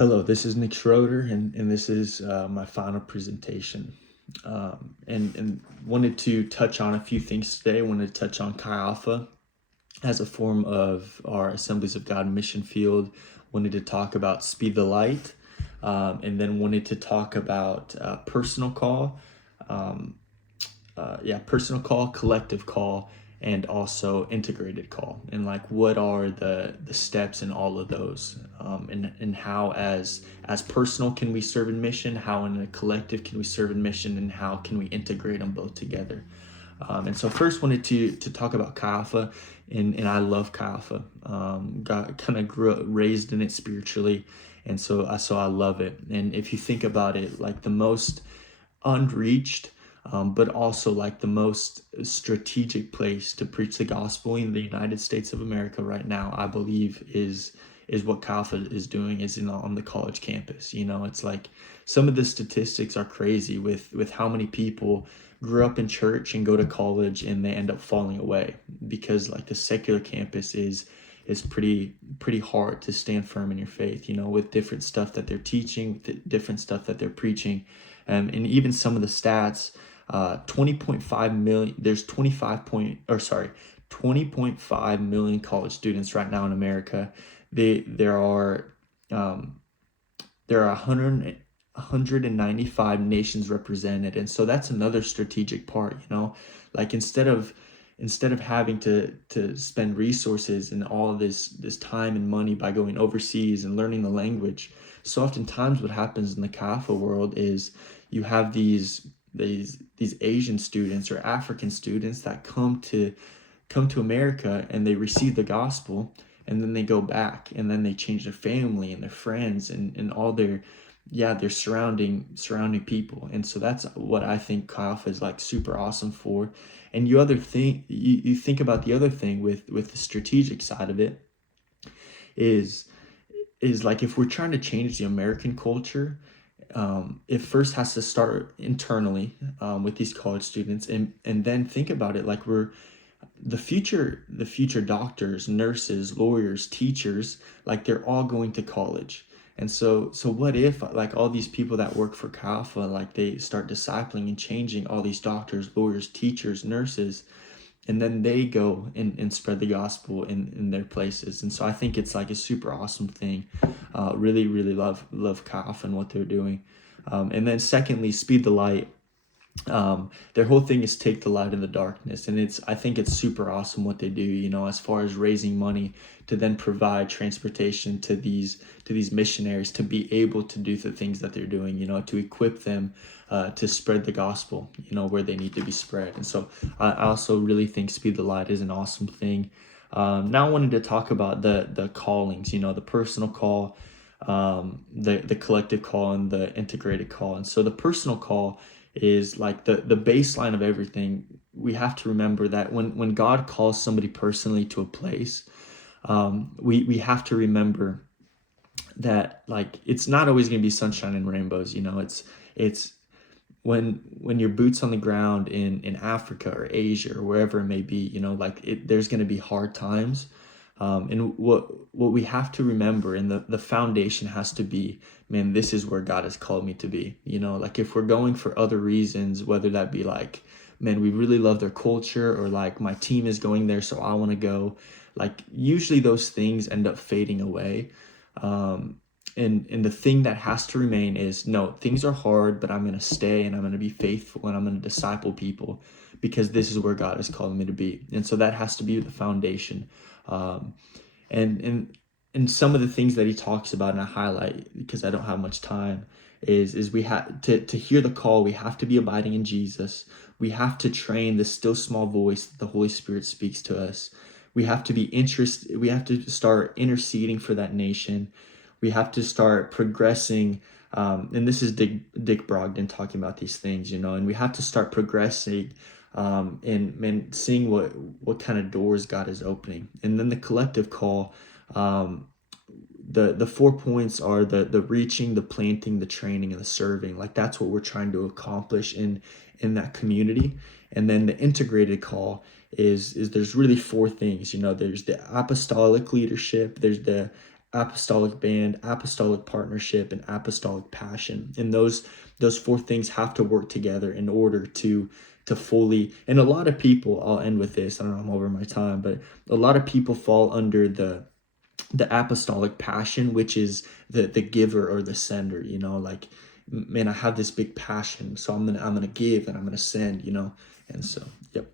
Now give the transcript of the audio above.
Hello, this is Nick Schroeder, and this is my final presentation. And wanted to touch on a few things today. Wanted to touch on Chi Alpha as a form of our Assemblies of God mission field. Wanted to talk about Speed the Light, and then wanted to talk about personal call, um, personal call, collective call, and also integrated call, and like what are the steps in all of those, and how as personal can we serve in mission, how in a collective can we serve in mission, and how can we integrate them both together. And so first wanted to talk about Chi Alpha, and I love Chi Alpha. Got kind of raised in it spiritually, and so I love it. And if you think about it, like the most unreached, but also like the most strategic place to preach the gospel in the United States of America right now, I believe is what Chi Alpha is doing, is on the college campus. It's like some of the statistics are crazy with how many people grew up in church and go to college and they end up falling away because like the secular campus is pretty hard to stand firm in your faith, with different stuff that they're teaching, with different stuff that they're preaching. And even some of the stats, 20.5 million, there's 20.5 million college students right now in America. There are um, 195 nations represented, and so that's another strategic part. Like instead of having to spend resources and all of this time and money by going overseas and learning the language, so oftentimes what happens in the Chi Alpha world is you have these Asian students or African students that come to America and they receive the gospel, and then they go back and then they change their family and their friends and all their surrounding people. And so that's what I think Chi Alpha is like super awesome for. And you think about the other thing with the strategic side of it is like if we're trying to change the American culture, it first has to start internally, with these college students, and then think about it like we're the future doctors, nurses, lawyers, teachers, like they're all going to college. And so what if like all these people that work for Chi Alpha, like they start discipling and changing all these doctors, lawyers, teachers, nurses, and then they go and spread the gospel in their places. And so I think it's like a super awesome thing. Really love Chi Alpha and what they're doing. And then secondly, Speed the Light. Their whole thing is take the light in the darkness, and I think it's super awesome what they do, as far as raising money to then provide transportation to these missionaries to be able to do the things that they're doing, to equip them to spread the gospel, where they need to be spread. And so I also really think Speed the Light is an awesome thing. Now I wanted to talk about the callings, the personal call, the collective call, and the integrated call. And so the personal call is like the baseline of everything. We have to remember that when God calls somebody personally to a place, we have to remember that like it's not always going to be sunshine and rainbows. It's when your boots on the ground in Africa or Asia or wherever it may be, like there's going to be hard times. And what we have to remember, and the foundation has to be, man, this is where God has called me to be. Like if we're going for other reasons, whether that be like, man, we really love their culture, or like my team is going there, so I want to go. Like usually those things end up fading away. And the thing that has to remain is, no, things are hard, but I'm going to stay and I'm going to be faithful and I'm going to disciple people because this is where God has called me to be. And so that has to be the foundation. Um, and some of the things that he talks about, and I highlight because I don't have much time, is we have to hear the call. We have to be abiding in Jesus. We have to train the still small voice that the Holy Spirit speaks to us. We have to be interested. We have to start interceding for that nation. We have to start progressing. And this is Dick Brogdon talking about these things, and we have to start progressing, and seeing what kind of doors God is opening. And then the collective call, the 4 points are the reaching, the planting, the training, and the serving. Like that's what we're trying to accomplish in that community. And then the integrated call is there's really 4 things. There's the apostolic leadership, there's the apostolic band, apostolic partnership, and apostolic passion. And those four things have to work together in order to fully. And a lot of people, I'll end with this, I don't know, I'm over my time, but a lot of people fall under the apostolic passion, which is the giver or the sender, you know, like, man, I have this big passion, so I'm gonna give and I'm gonna send, you know. And so, yep.